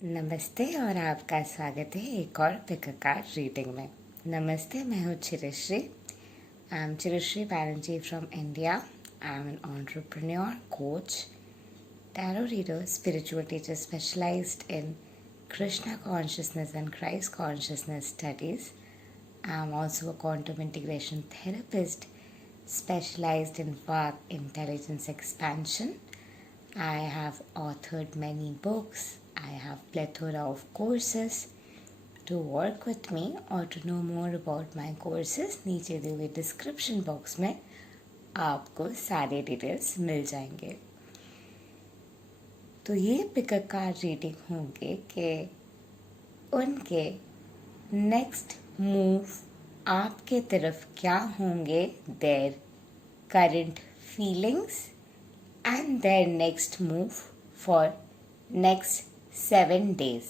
नमस्ते और आपका स्वागत है एक और पिक अ कार्ड रीडिंग में। नमस्ते, मैं हूँ Chirashree. I am Chirashree Banerjee from India. I am an entrepreneur, coach, tarot reader, spiritual teacher specialized in Krishna consciousness and Christ consciousness studies. I am also a quantum integration therapist specialized in work intelligence expansion. I have authored many books. I have plethora of courses. To work with me or to know more about my courses, नीचे दिए हुए description box में आपको सारे details मिल जाएंगे। तो ये pick a card reading होंगे कि उनके नेक्स्ट मूव आपके तरफ क्या होंगे, their current feelings and their next move for next 7 days।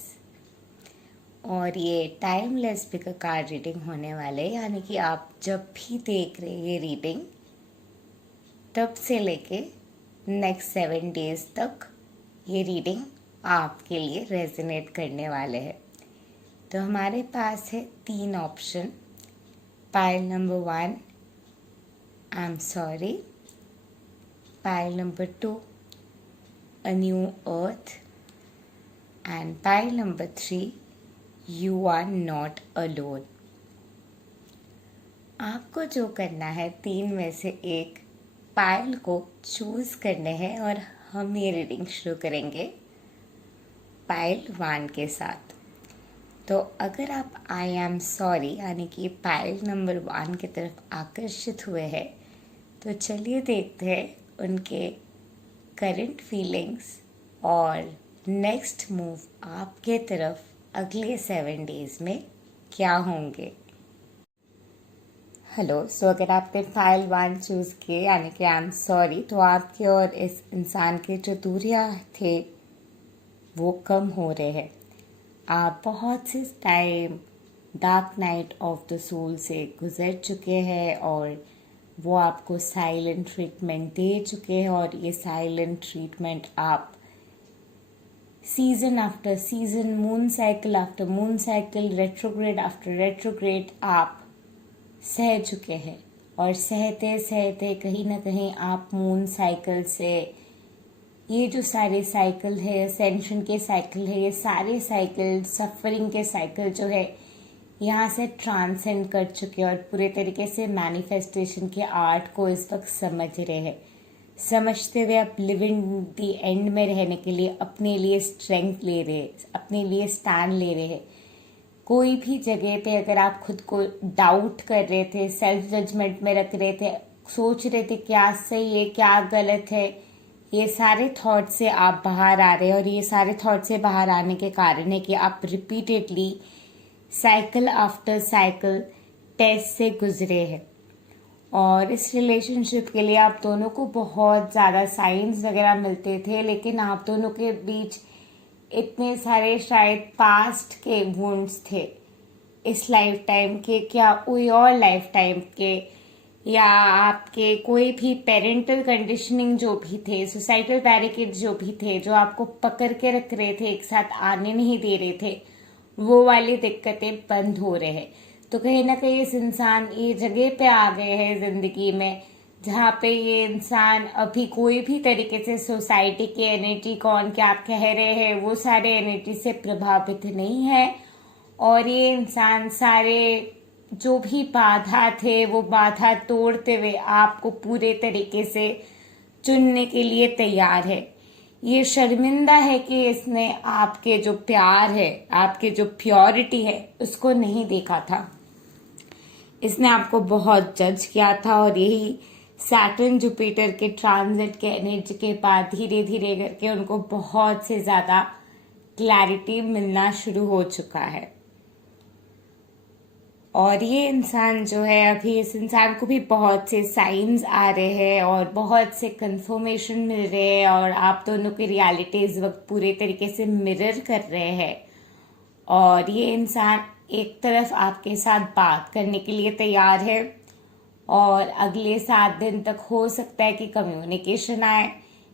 और ये timeless pick a card reading होने वाले, यानी कि आप जब भी देख रहे ये रीडिंग तब से लेके नेक्स्ट 7 days तक ये रीडिंग आपके लिए रेजोनेट करने वाले हैं। तो हमारे पास है 3 option. Pile number 1, I am sorry. Pile number 2, a new earth. And pile number 3, you are not alone. आपको जो करना है 3 में से एक पाइल को चूज करने हैं और हम ये रीडिंग शुरू करेंगे पाइल 1 के साथ। तो अगर आप आई एम सॉरी यानी कि पाइल नंबर 1 की तरफ आकर्षित हुए हैं, तो चलिए देखते हैं उनके करंट फीलिंग्स और नेक्स्ट मूव आपके तरफ अगले 7 days में क्या होंगे। हेलो, सो अगर आपने फाइल 1 चूज़ किए यानी कि आई एम सॉरी, तो आपके और इस इंसान के जो दूरियां थे वो कम हो रहे हैं। आप बहुत से time dark night of the soul से गुजर चुके हैं और वो आपको साइलेंट ट्रीटमेंट दे चुके हैं, और ये साइलेंट ट्रीटमेंट आप season after season, moon cycle after moon cycle, retrograde after retrograde आप सह चुके हैं। और सहते सहते कहीं ना कहीं आप मून साइकिल से, ये जो सारे साइकिल है, असेंशन के साइकिल है, ये सारे साइकिल सफरिंग के साइकिल जो है यहाँ से ट्रांसेंड कर चुके हैं और पूरे तरीके से मैनिफेस्टेशन के आर्ट को इस वक्त समझ रहे हैं। समझते हुए आप लिविंग दी एंड में रहने के लिए अपने लिए स्ट्रेंथ ले रहे हैं, अपने लिए स्टैंड ले रहे हैं। कोई भी जगह पे अगर आप खुद को डाउट कर रहे थे, सेल्फ जजमेंट में रख रहे थे, सोच रहे थे क्या सही है क्या गलत है, ये सारे थॉट से आप बाहर आ रहे हैं। और ये सारे थॉट से बाहर आने के कारण है कि आप repeatedly cycle after cycle test से गुजरे हैं। और इस रिलेशनशिप के लिए आप दोनों को बहुत ज़्यादा साइंस वगैरह मिलते थे, लेकिन आप दोनों के बीच इतने सारे शायद पास्ट के वुंड्स थे, इस लाइफ टाइम के क्या कोई और लाइफ टाइम के, या आपके कोई भी पेरेंटल कंडीशनिंग जो भी थे, सोसाइटल बैरिकेड जो भी थे, जो आपको पकड़ के रख रहे थे, एक साथ आने नहीं दे रहे थे, वो वाली दिक्कतें बंद हो रहे हैं। तो कहीं ना कहीं इस इंसान ये जगह पे आ गए हैं जिंदगी में जहाँ पे ये इंसान अभी कोई भी तरीके से सोसाइटी की एनर्जी, कौन क्या आप कह रहे हैं, वो सारे एनर्जी से प्रभावित नहीं है। और ये इंसान सारे जो भी बाधा थे वो बाधा तोड़ते हुए आपको पूरे तरीके से चुनने के लिए तैयार है। ये शर्मिंदा है कि इसने आपके जो प्यार है, आपके जो प्योरिटी है, उसको नहीं देखा था। इसने आपको बहुत जज किया था और यही सैटर्न जुपिटर के ट्रांजिट के एनर्जी के बाद धीरे धीरे करके उनको बहुत से ज्यादा क्लैरिटी मिलना शुरू हो चुका है। और ये इंसान जो है, अभी इस इंसान को भी बहुत से साइंस आ रहे हैं और बहुत से कंफर्मेशन मिल रहे हैं, और आप दोनों की रियलिटी इस वक्त पूरे तरीके से मिरर कर रहे हैं। और ये इंसान एक तरफ आपके साथ बात करने के लिए तैयार है, और अगले 7 दिन तक हो सकता है कि कम्युनिकेशन आए,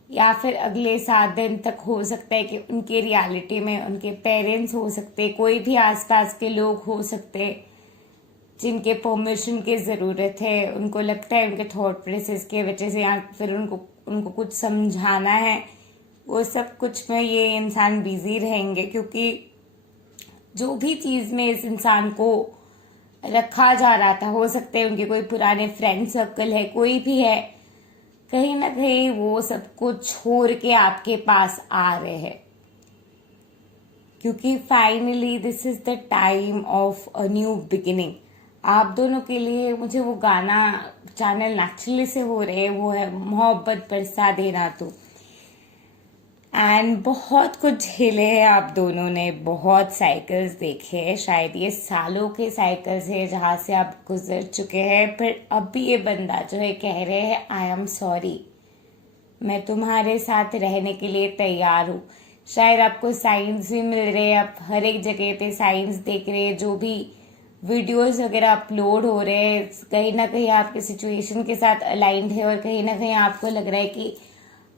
या फिर अगले 7 दिन तक हो सकता है कि उनके रियलिटी में उनके पेरेंट्स हो सकते, कोई भी आसपास के लोग हो सकते जिनके परमिशन की ज़रूरत है। उनको लगता है उनके थॉट प्रोसेस के वजह से, या फिर उनको उनको कुछ समझाना है, वो सब कुछ में ये इंसान बिजी रहेंगे। क्योंकि जो भी चीज़ में इस इंसान को रखा जा रहा था, हो सकते हैं उनके कोई पुराने फ्रेंड सर्कल है, कोई भी है, कहीं ना कहीं वो सब कुछ छोड़ के आपके पास आ रहे हैं। क्योंकि finally this is the time of a new beginning. आप दोनों के लिए मुझे वो गाना चैनल नेचुरली से हो रहे, वो है मोहब्बत बरसा देना तू। एंड बहुत कुछ झेले हैं आप दोनों ने, बहुत साइकिल्स देखे हैं, शायद ये सालों के साइकिल्स है जहाँ से आप गुजर चुके हैं। पर अब भी ये बंदा जो है कह रहे हैं आई एम सॉरी, मैं तुम्हारे साथ रहने के लिए तैयार हूँ। शायद आपको साइंस भी मिल रहे हैं, आप हर एक जगह पे साइंस देख रहे हैं, जो भी वीडियोस वगैरह अपलोड हो रहे हैं कहीं ना कहीं आपके सिचुएशन के साथ अलाइंड है, और कहीं ना कहीं आपको लग रहा है कि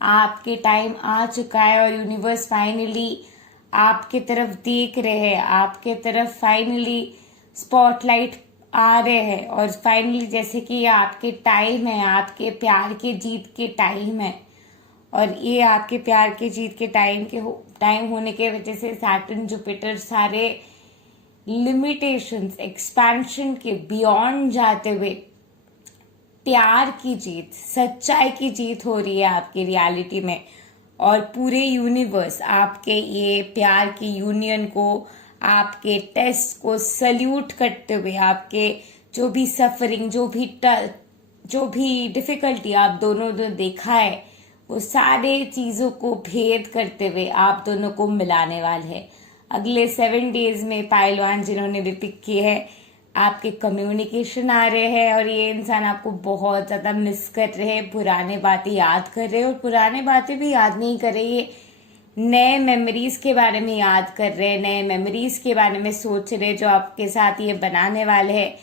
आपके टाइम आ चुका है और यूनिवर्स फाइनली आपके तरफ देख रहे हैं, आपके तरफ फाइनली स्पॉटलाइट आ रहे हैं। और फाइनली जैसे कि ये आपके टाइम है, आपके प्यार के जीत के टाइम है, और ये आपके प्यार के जीत के टाइम होने के वजह से सैटर्न जुपिटर सारे लिमिटेशंस एक्सपेंशन के बियॉन्ड जाते हुए प्यार की जीत, सच्चाई की जीत हो रही है आपकी रियलिटी में। और पूरे यूनिवर्स आपके ये प्यार की यूनियन को, आपके टेस्ट को सल्यूट करते हुए, आपके जो भी सफरिंग, जो भी डिफिकल्टी आप दोनों ने देखा है, वो सारे चीज़ों को भेद करते हुए आप दोनों को मिलाने वाले हैं। अगले 7 डेज में पायलवान जिन्होंने भी पिक किए हैं, आपके कम्युनिकेशन आ रहे हैं, और ये इंसान आपको बहुत ज़्यादा मिस कर रहे हैं, पुराने बातें याद कर रहे हैं, और पुराने बातें भी याद नहीं कर रहे, ये नए मेमोरीज के बारे में याद कर रहे हैं, नए मेमोरीज के बारे में सोच रहे जो आपके साथ ये बनाने वाले हैं।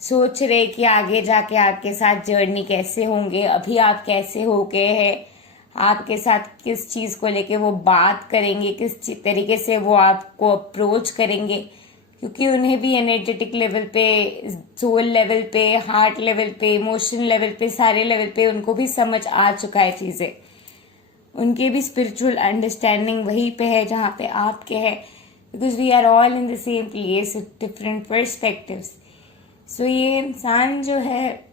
सोच रहे कि आगे जाके आपके साथ जर्नी कैसे होंगे, अभी आप कैसे हो गए हैं, आपके साथ किस चीज़ को लेके वो बात करेंगे, किस तरीके से वो आपको अप्रोच करेंगे। क्योंकि उन्हें भी एनर्जेटिक लेवल पे, सोल लेवल पे, हार्ट लेवल पे, इमोशन लेवल पे, सारे लेवल पे उनको भी समझ आ चुका है चीज़ें। उनके भी स्पिरिचुअल अंडरस्टैंडिंग वहीं पे है जहाँ पे आपके है, because we are all in the same place with different perspectives. So ये इंसान जो है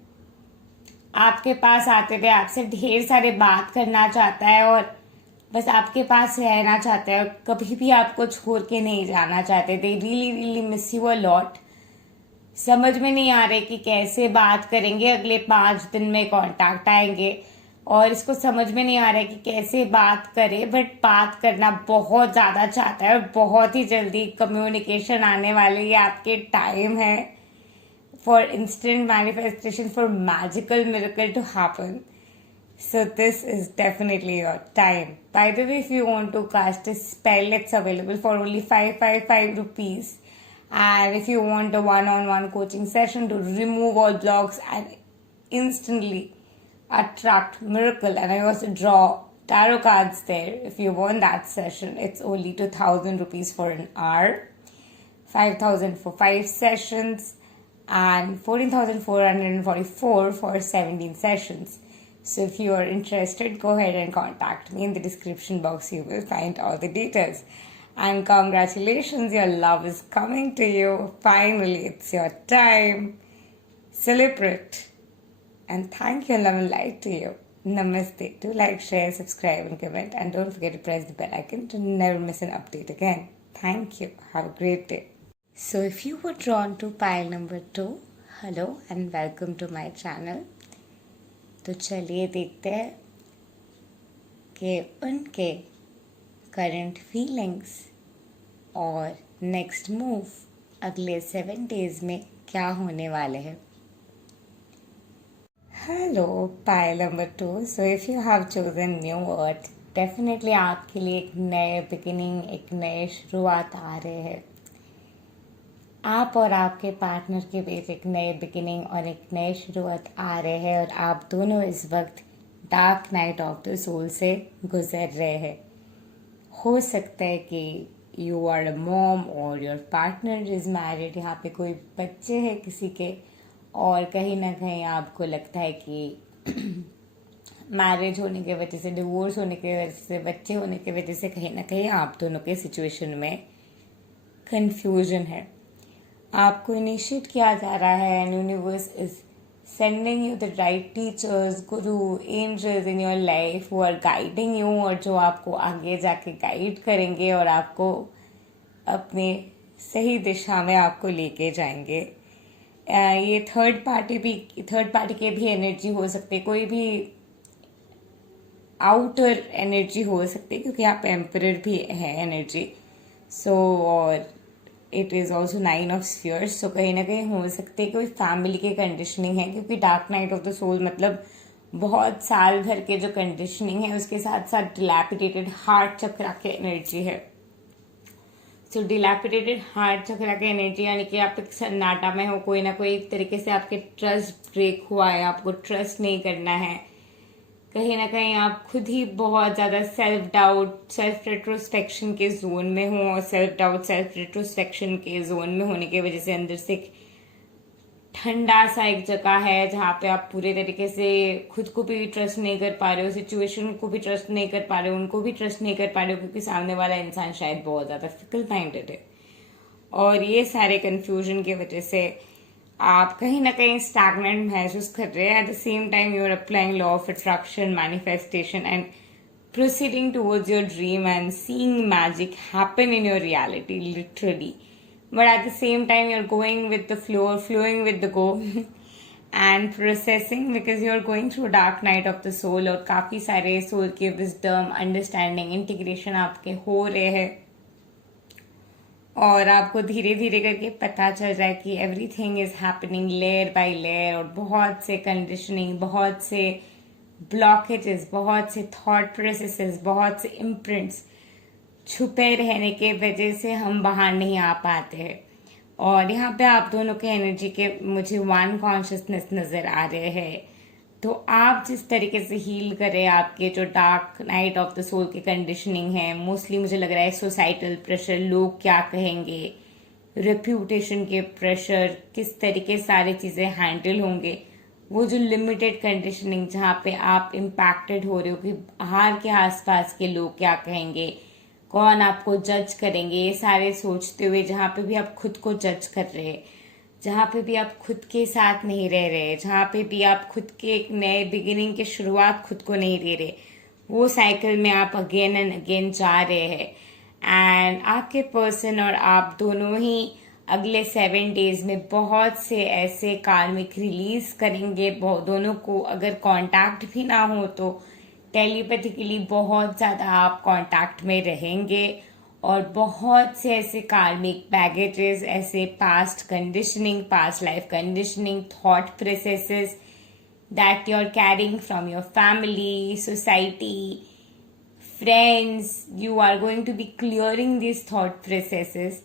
आपके पास आते हुए आपसे ढेर सारे बात करना चाहता है, और बस आपके पास रहना चाहता है, और कभी भी आपको छोड़ के नहीं जाना चाहते। They really really miss you a lot. समझ में नहीं आ रहे कि कैसे बात करेंगे, अगले 5 दिन में कांटेक्ट आएंगे, और इसको समझ में नहीं आ रहा है कि कैसे बात करें, बट बात करना बहुत ज़्यादा चाहता है, और बहुत ही जल्दी कम्युनिकेशन आने वाले ये आपके टाइम है for instant manifestation, for magical miracle to happen. So this is definitely your time. By the way, if you want to cast a spell, it's available for only 555 rupees. And if you want a one-on-one coaching session to remove all blocks and instantly attract miracle, and I also draw tarot cards there. If you want that session, it's only 2,000 rupees for an hour, 5,000 for 5 sessions, and 14,444 for 17 sessions. So if you are interested, go ahead and contact me. In the description box you will find all the details. And congratulations, your love is coming to you. Finally, it's your time. Celebrate. And thank you, love and light to you. Namaste. Do like, share, subscribe and comment. And don't forget to press the bell icon to never miss an update again. Thank you. Have a great day. So if you were drawn to pile number 2, hello and welcome to my channel. तो चलिए देखते हैं कि उनके current feelings और next move अगले 7 days में क्या होने वाले हैं। Hello pile number 2, so if you have chosen new earth, definitely आपके लिए एक नए बिगिनिंग, एक नए शुरुआत आ रहे हैं। आप और आपके पार्टनर के बीच एक नए बिगिनिंग और एक नए शुरुआत आ रहे हैं, और आप दोनों इस वक्त dark night of the soul से गुजर रहे हैं। हो सकता है कि यू आर अ मॉम और योर पार्टनर इज मैरिड, यहाँ पे कोई बच्चे हैं किसी के, और कहीं ना कहीं आपको लगता है कि मैरिज होने की वजह से, डिवोर्स होने की वजह से, बच्चे होने की वजह से कहीं ना कहीं आप दोनों के सिचुएशन में कंफ्यूजन है। आपको इनिशिएट किया जा रहा है and universe is sending you the right teachers, guru, angels in your life who are guiding you, और जो आपको आगे जाके गाइड करेंगे और आपको अपने सही दिशा में आपको लेके जाएंगे। ये थर्ड पार्टी के भी एनर्जी हो सकती है, कोई भी आउटर एनर्जी हो सकती है, क्योंकि आप एम्परर भी है एनर्जी। सो और it is also 9 of spheres. So कहीं ना कहीं हो सकते हैं कोई फैमिली के कंडीशनिंग है, क्योंकि dark night of the soul मतलब बहुत साल भर के जो कंडीशनिंग है, उसके साथ साथ डिलैपिडेटेड हार्ट चक्रा के एनर्जी है। सो डिलैपिडेटेड हार्ट चक्रा की एनर्जी यानी कि आप एक सन्नाटा में हो, कोई ना कोई एक तरीके से आपके ट्रस्ट ब्रेक हुआ है, आपको ट्रस्ट नहीं करना है, कहीं ना कहीं आप खुद ही बहुत ज़्यादा सेल्फ डाउट, सेल्फ रेट्रोस्पेक्शन के जोन में हो, और सेल्फ डाउट, सेल्फ रेट्रोस्पेक्शन के जोन में होने की वजह से अंदर से एक ठंडा सा एक जगह है जहाँ पे आप पूरे तरीके से खुद को भी ट्रस्ट नहीं कर पा रहे हो, सिचुएशन को भी ट्रस्ट नहीं कर पा रहे हो, उनको भी ट्रस्ट नहीं कर पा रहे हो, क्योंकि सामने वाला इंसान शायद बहुत ज़्यादा फिकल माइंडेड है। और ये सारे कंफ्यूजन की वजह से आप कहीं ना कहीं स्टैग्नेंट महसूस कर रहे हैं। At the same time you are applying law of attraction, manifestation and proceeding towards your dream and seeing magic happen in your reality, literally. But at the same time, you're going with the flow, flowing with the go, and processing because you're going through dark night of the soul, और काफ़ी सारे soul के wisdom, understanding, integration आपके हो रहे हैं, और आपको धीरे धीरे करके पता चल रहा है कि everything is happening layer by layer, और बहुत से कंडीशनिंग, बहुत से ब्लॉकेजेस, बहुत से थॉट प्रोसेसेस, बहुत से इम्प्रिंट्स छुपे रहने के वजह से हम बाहर नहीं आ पाते हैं। और यहाँ पे आप दोनों के एनर्जी के मुझे वन कॉन्शियसनेस नज़र आ रहे हैं। तो आप जिस तरीके से हील करें आपके जो dark night of the soul की कंडीशनिंग है, मोस्टली मुझे लग रहा है सोसाइटल प्रेशर, लोग क्या कहेंगे, रेप्यूटेशन के प्रेशर, किस तरीके सारी चीज़ें हैंडल होंगे, वो जो लिमिटेड कंडीशनिंग जहाँ पे आप इम्पैक्टेड हो रहे हो कि बाहर के आसपास के लोग क्या कहेंगे, कौन आपको जज करेंगे, ये सारे सोचते हुए जहाँ पे भी आप खुद को जज कर रहे हैं, जहाँ पे भी आप खुद के साथ नहीं रह रहे, जहाँ पे भी आप खुद के एक नए बिगिनिंग की शुरुआत खुद को नहीं दे रहे, वो साइकिल में आप अगेन एंड अगेन जा रहे हैं। एंड आपके पर्सन और आप दोनों ही अगले 7 डेज में बहुत से ऐसे कार्मिक रिलीज करेंगे। दोनों को अगर कांटेक्ट भी ना हो तो टेलीपैथिकली बहुत ज़्यादा आप कांटेक्ट में रहेंगे, और बहुत से ऐसे कार्मिक बैगेजेस, ऐसे past conditioning, past life conditioning, thought processes that you are carrying from your family, society, friends, you are going to be clearing these thought processes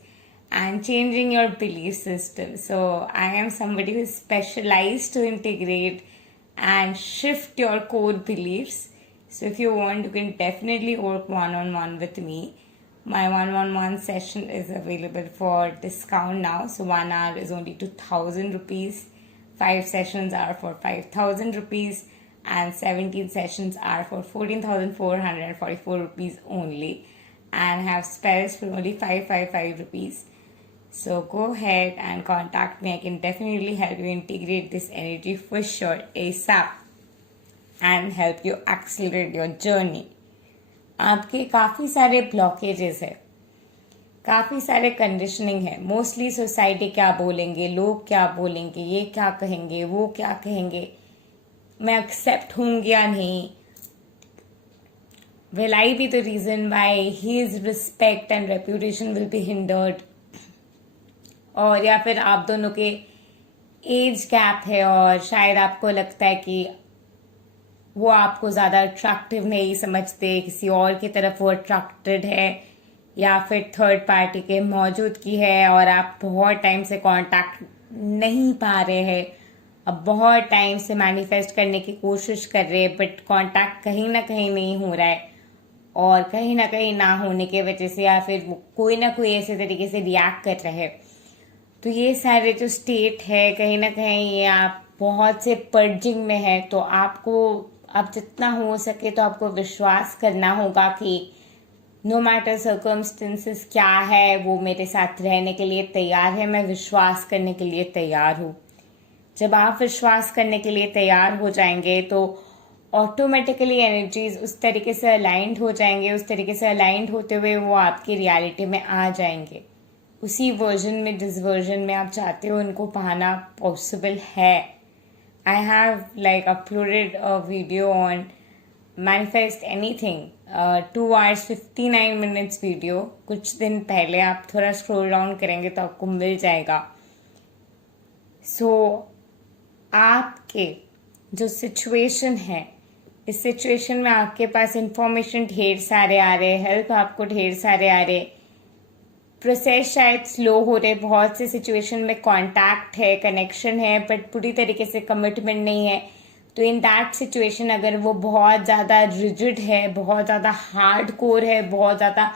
and changing your belief system. So I am somebody who is specialized to integrate and shift your core beliefs. So if you want, you can definitely work one-on-one with me. My one-on-one session is available for discount now. So 1 hour is only 2,000 rupees. 5 sessions are for 5,000 rupees. And 17 sessions are for 14,444 rupees only, and have spells for only 555 rupees. So go ahead and contact me. I can definitely help you integrate this energy for sure ASAP and help you accelerate your journey. आपके काफ़ी सारे blockages है, काफ़ी सारे conditioning है। Mostly society क्या बोलेंगे, लोग क्या बोलेंगे, ये क्या कहेंगे, वो क्या कहेंगे, मैं एक्सेप्ट होंगी या नहीं, will I be the reason why his respect and reputation will be hindered, और या फिर आप दोनों के एज गैप है और शायद आपको लगता है कि वो आपको ज़्यादा अट्रैक्टिव नहीं समझते, किसी और की तरफ वो अट्रैक्टेड है, या फिर थर्ड पार्टी के मौजूदगी है और आप बहुत टाइम से कांटेक्ट नहीं पा रहे हैं, अब बहुत टाइम से मैनिफेस्ट करने की कोशिश कर रहे हैं बट कांटेक्ट कहीं ना कहीं नहीं हो रहा है, और कहीं ना होने की वजह से या फिर वो कोई ना कोई ऐसे तरीके से रिएक्ट कर रहे हैं। तो ये सारे जो स्टेट है कहीं ना कहीं ये आप बहुत से पर्जिंग में है। तो आपको अब जितना हो सके तो आपको विश्वास करना होगा कि नो मैटर सर्कमस्टेंसेस क्या है, वो मेरे साथ रहने के लिए तैयार है, मैं विश्वास करने के लिए तैयार हूँ। जब आप विश्वास करने के लिए तैयार हो जाएंगे तो ऑटोमेटिकली एनर्जीज उस तरीके से अलाइंड हो जाएंगे, उस तरीके से अलाइंड होते हुए वो आपकी रियलिटी में आ जाएंगे उसी वर्जन में जिस वर्जन में आप चाहते हो उनको पाना पॉसिबल है। I have like uploaded a video on manifest anything, 2 hours 59 minutes video कुछ दिन पहले, आप थोड़ा स्क्रॉल डाउन करेंगे तो आपको मिल जाएगा। सो आपके जो सिचुएशन है, इस सिचुएशन में आपके पास इंफॉर्मेशन ढेर सारे आ रहे, हेल्प आपको ढेर सारे आ रहे, प्रोसेस शायद स्लो हो रहे, बहुत से सिचुएशन में कांटेक्ट है, कनेक्शन है बट पूरी तरीके से कमिटमेंट नहीं है। तो इन दैट सिचुएशन अगर वो बहुत ज़्यादा रिजिड है, बहुत ज़्यादा हार्ड कोर है, बहुत ज़्यादा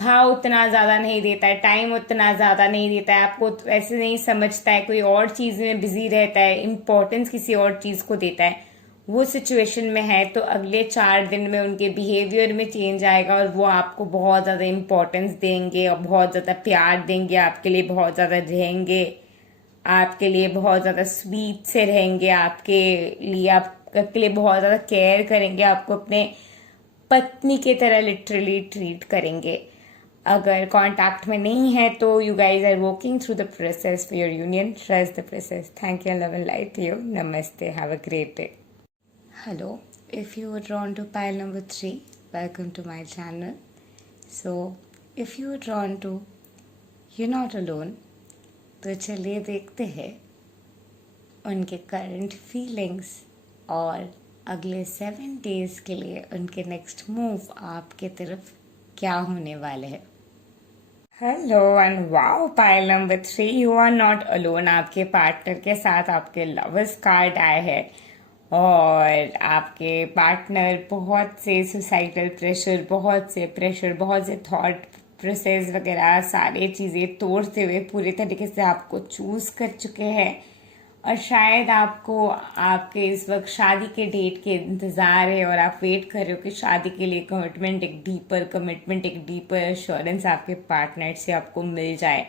भाव उतना ज़्यादा नहीं देता है, टाइम उतना ज़्यादा नहीं देता है, आपको ऐसे नहीं समझता है, कोई और चीज़ में बिजी रहता है, इम्पोर्टेंस किसी और चीज़ को देता है, वो सिचुएशन में है तो अगले 4 दिन में उनके बिहेवियर में चेंज आएगा और वो आपको बहुत ज़्यादा इम्पोर्टेंस देंगे और बहुत ज़्यादा प्यार देंगे, आपके लिए बहुत ज़्यादा रहेंगे, आपके लिए बहुत ज़्यादा स्वीट से रहेंगे, आपके लिए बहुत ज़्यादा केयर करेंगे, आपको अपने पत्नी की तरह लिटरली ट्रीट करेंगे। अगर कांटेक्ट में नहीं है तो you guys are working through the process for your union, trust the process. Thank you, love and light you, नमस्ते, have a great day. Hello, if you were drawn to pile number 3, welcome to my channel. So, if you were drawn to You're Not Alone, तो चलिए देखते हैं उनके current feelings और अगले 7 days के लिए उनके नेक्स्ट मूव आपके तरफ क्या होने वाले हैं। Hello and wow, pile number 3, you are not alone. आपके पार्टनर के साथ आपके लवर्स कार्ड आए हैं और आपके पार्टनर बहुत से सोसाइटल प्रेशर, बहुत से थॉट प्रोसेस वगैरह सारी चीज़ें तोड़ते हुए पूरे तरीके से आपको चूज़ कर चुके हैं और शायद आपको आपके इस वक्त शादी के डेट के इंतज़ार है और आप वेट कर रहे हो कि शादी के लिए कमिटमेंट, एक डीपर एश्योरेंस आपके पार्टनर से आपको मिल जाए।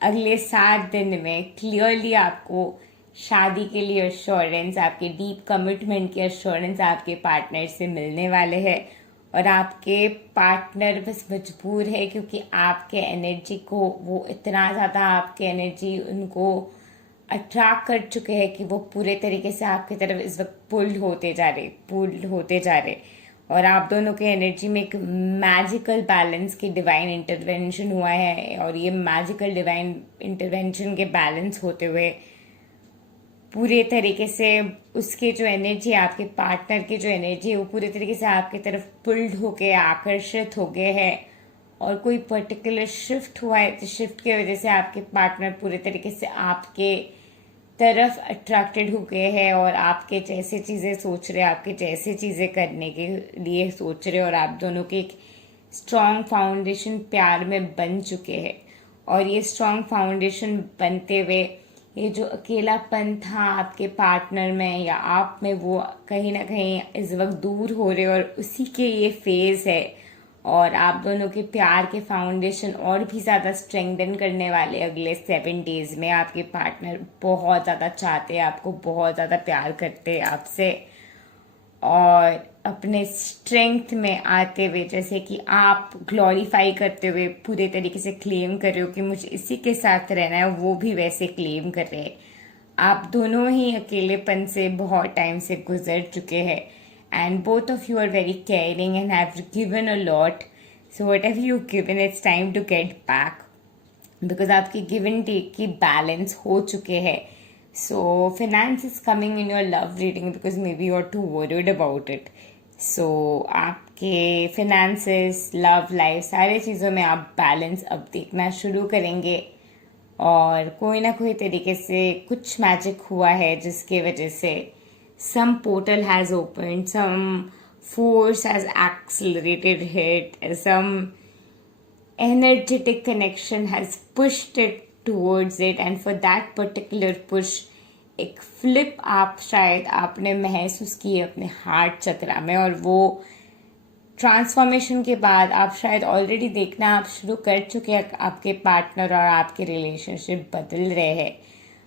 अगले 7 दिन में क्लियरली आपको शादी के लिए एश्योरेंस, आपके डीप कमिटमेंट की एश्योरेंस आपके पार्टनर से मिलने वाले हैं और आपके पार्टनर बस मजबूर है क्योंकि आपके एनर्जी को वो इतना ज़्यादा, आपके एनर्जी उनको अट्रैक्ट कर चुके हैं कि वो पूरे तरीके से आपकी तरफ इस वक्त पुल्ड होते जा रहे और आप दोनों के एनर्जी में एक मैजिकल बैलेंस की डिवाइन इंटरवेंशन हुआ है और ये मैजिकल डिवाइन इंटरवेंशन के बैलेंस होते हुए पूरे तरीके से उसके जो एनर्जी, आपके पार्टनर की जो एनर्जी है वो पूरे तरीके से आपकी तरफ पुल्ड होके आकर्षित हो गए हैं और कोई पर्टिकुलर शिफ्ट हुआ है, तो शिफ्ट की वजह से आपके पार्टनर पूरे तरीके से आपके तरफ अट्रैक्टेड हो गए हैं और आपके जैसे चीज़ें सोच रहे, आपके जैसे चीज़ें करने के लिए सोच रहे और आप दोनों के एक स्ट्रॉन्ग फाउंडेशन प्यार में बन चुके हैं। और ये स्ट्रॉन्ग फाउंडेशन बनते हुए ये जो अकेलापन था आपके पार्टनर में या आप में, वो कहीं ना कहीं इस वक्त दूर हो रहे और उसी के ये फेज है और आप दोनों के प्यार के फाउंडेशन और भी ज़्यादा स्ट्रेंथन करने वाले अगले 7 days में। आपके पार्टनर बहुत ज़्यादा चाहते हैं आपको, बहुत ज़्यादा प्यार करते हैं आपसे और अपने स्ट्रेंथ में आते हुए, जैसे कि आप ग्लोरीफाई करते हुए पूरे तरीके से क्लेम कर रहे हो कि मुझे इसी के साथ रहना है, वो भी वैसे क्लेम कर रहे हैं। आप दोनों ही अकेलेपन से बहुत टाइम से गुजर चुके हैं and both of you are very caring and have given a lot. So whatever you given, it's time to get back because आपकी गिव एंड टेक की बैलेंस हो चुके हैं। So finance is coming in your love reading because maybe you're too worried about it. So आपके finances, love life सारे चीज़ों में आप बैलेंस अब देखना शुरू करेंगे और कोई ना कोई तरीके से कुछ मैजिक हुआ है जिसके वजह से some portal has opened, some force has accelerated it, some energetic connection has pushed it towards it, and for that particular push एक फ्लिप आप शायद आपने महसूस की है अपने हार्ट चक्रा में, और वो ट्रांसफॉर्मेशन के बाद आप शायद ऑलरेडी देखना आप शुरू कर चुके हैं आपके पार्टनर और आपके रिलेशनशिप बदल रहे हैं।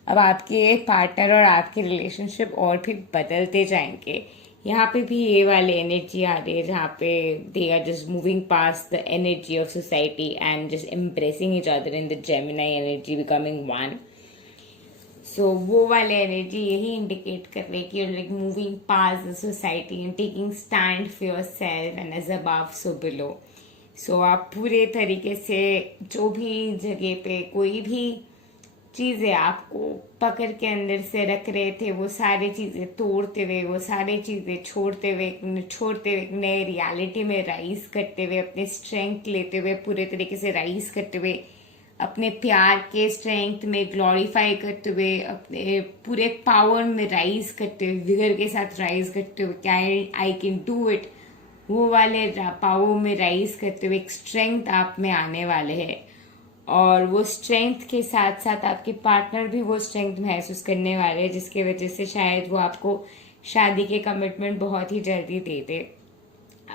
अब आपके पार्टनर और आपके रिलेशनशिप और भी बदलते जाएंगे। यहाँ पे भी ये वाले एनर्जी आ रही है जहाँ पे they are just moving past the energy of society and just embracing each other in the Gemini energy, becoming one. So वो वाले एनर्जी यही इंडिकेट कर रहे कि you're like moving past the society and taking stand for yourself and as above so below. सो आप पूरे तरीके से जो भी जगह पे कोई भी चीज़ें आपको पकड़ के अंदर से रख रहे थे, वो सारी चीज़ें तोड़ते हुए, वो सारी चीज़ें छोड़ते हुए नए रियलिटी में राइज करते हुए, अपने स्ट्रेंथ लेते हुए, पूरे तरीके से राइज करते हुए, अपने प्यार के स्ट्रेंथ में ग्लोरीफाई करते हुए, अपने पूरे पावर में राइज करते हुए, विगर के साथ राइज करते हुए, क्या आई कैन डू इट, वो वाले पावर में राइज करते हुए एक स्ट्रेंथ आप में आने वाले हैं। और वो स्ट्रेंथ के साथ साथ आपके पार्टनर भी वो स्ट्रेंथ महसूस करने वाले हैं, जिसकी वजह से शायद वो आपको शादी के कमिटमेंट बहुत ही जल्दी दे दे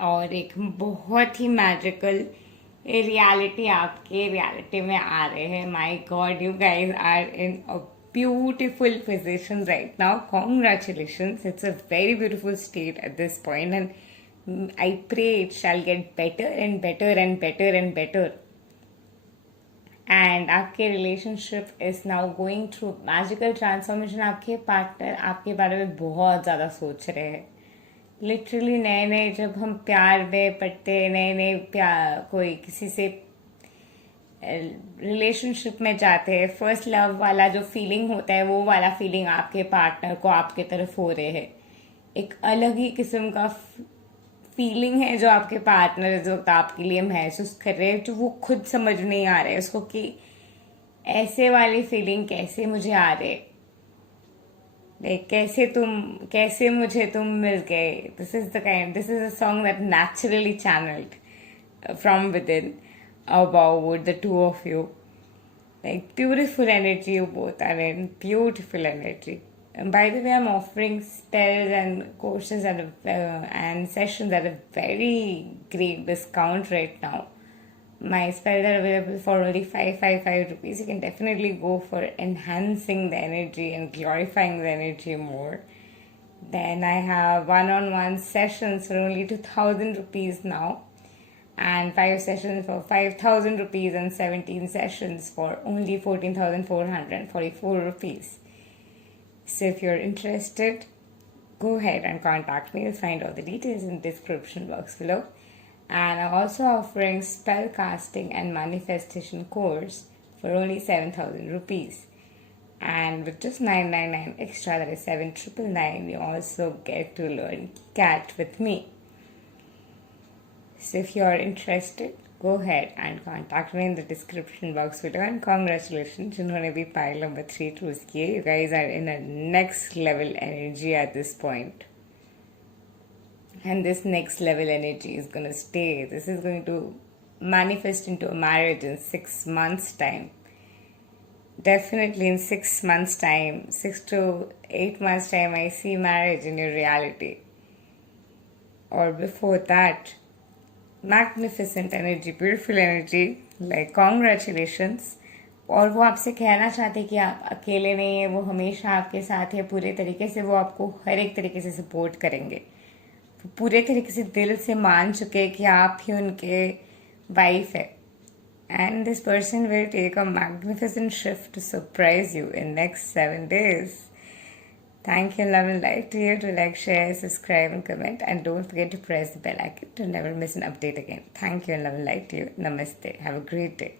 और एक बहुत ही मैजिकल रियलिटी आपके रियलिटी में आ रहे हैं। My god, you guys are in a beautiful position right now. Congratulations. It's a very beautiful state at this point, and I pray it shall get better and better and better and better. And आपके relationship is now going through magical transformation. आपके partner आपके बारे में बहुत ज़्यादा सोच रहे हैं। लिटरली नए नए जब हम प्यार में पड़ते, नए नए प्यार कोई किसी से रिलेशनशिप में जाते हैं, फर्स्ट लव वाला जो फीलिंग होता है वो वाला फीलिंग आपके पार्टनर को आपके तरफ हो रहे हैं। एक अलग ही किस्म का फीलिंग है जो आपके पार्टनर इस वक्त आपके लिए महसूस कर रहे हैं, जो वो खुद समझ नहीं आ रहे है उसको कि ऐसे वाली फीलिंग कैसे मुझे आ रहे, कैसे मुझे तुम मिल गए। This is a song that naturally channelled from with in about the two of you. Like beautiful energy you both are in, beautiful energy. And by the way, I'm offering spells and courses and sessions at a very great discount right now. My spells are available for only 555 rupees. You can definitely go for enhancing the energy and glorifying the energy more. Then I have one-on-one sessions for only 2000 rupees now, and 5 sessions for 5000 rupees, and 17 sessions for only 14,444 rupees. So if you're interested, go ahead and contact me. You'll find all the details in the description box below. And I'm also offering spell casting and manifestation course for only 7,000 rupees. And with just 999 extra, that is 7,999, you also get to learn cat with me. So if you are interested, go ahead and contact me in the description box below. And congratulations, जिन्होंने भी pile number 3 choose किए. You guys are in a next level energy at this point. And this next level energy is going to stay. This is going to manifest into a marriage in 6 months' time. Definitely in 6 months' time, 6 to 8 months' time, I see marriage in your reality. Or before that, magnificent energy, beautiful energy, like congratulations. और वो आपसे कहना चाहते कि आप अकेले नहीं है, वो हमेशा आपके साथ है पूरे तरीके से। वो आपको हर एक तरीके से सपोर्ट करेंगे। वो पूरे तरीके से दिल से मान चुके कि आप ही उनके वाइफ है। And this person will take a magnificent shift to surprise you in next 7 days. Thank you, love and light to you. To like, share, subscribe and comment, and don't forget to press the bell icon to never miss an update again. Thank you, and love and light to you. Namaste. Have a great day.